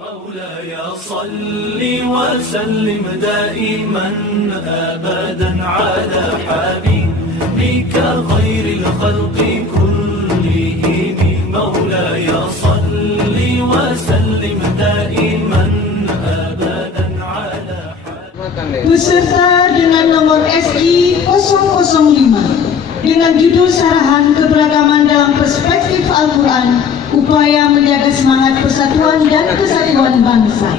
مولاي صل وسلم دائما أبدا على حبيبك خير الخلق كلهم مولاي صل وسلم دائما أبدا على حبيبك. Peserta dengan nomor SI 005 dengan judul Syarhil Keberagaman dalam Perspektif Al-Quran, upaya menjaga semangat persatuan dan kesatuan bangsa.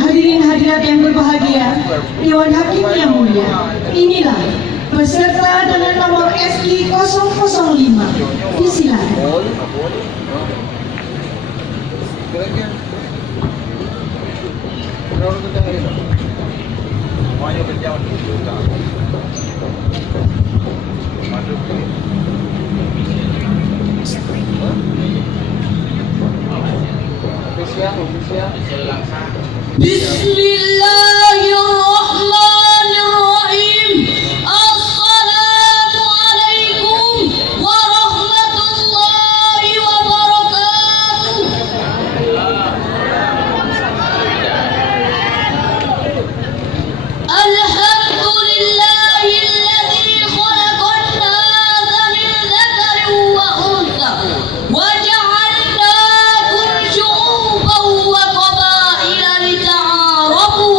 Hadirin hadirat yang berbahagia, Dewan Hakim yang mulia, inilah peserta dengan nomor SI 005. Disilakan. Bismillahirrahmanirrahim. Assalamualaikum warahmatullahi wabarakatuh. Alhamdulillahilladzi khalaqan nasa min dzakarin wa untha wa ja'alnakum syu'uban wa qabaila lita'arafu.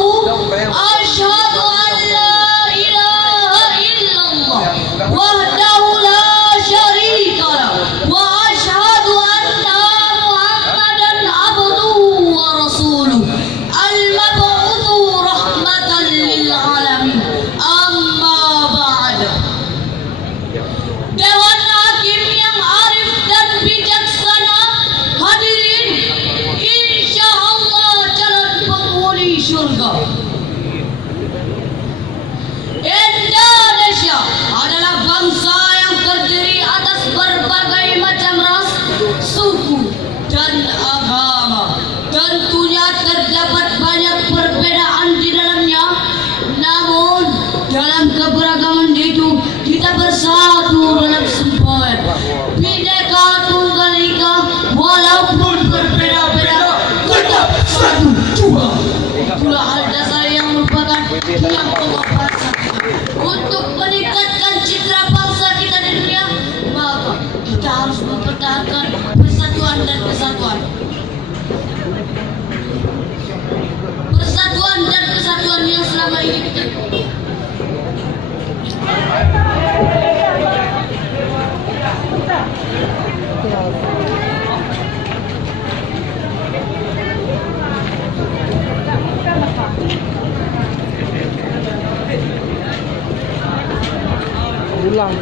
Asyhadu an la ilaha illallah wahdahu la syarika lahu wa asyhadu anna Muhammadan abduhu wa rasuluh al-mab'utsu rahmatan lil alamin. Amma ba'd. Dewan Hakim yang arif dan bijaksana, hadirin, insyaallah calon penghuni surga. Indonesia adalah bangsa yang terdiri atas berbagai macam ras, suku, dan agama. Tentunya terdapat banyak perbedaan di dalamnya, namun dalam keberagaman itu kita bersatu dalam semboyan Bhinneka Tunggal Ika. Walaupun berbeda-beda, tetap satu jua. Itulah hal dasar yang merupakan tiang pokok bangsa kita. Untuk meningkatkan citra bangsa kita di dunia, maka kita harus mempertahankan persatuan dan kesatuan. Persatuan dan kesatuan yang selama ini kita ulang.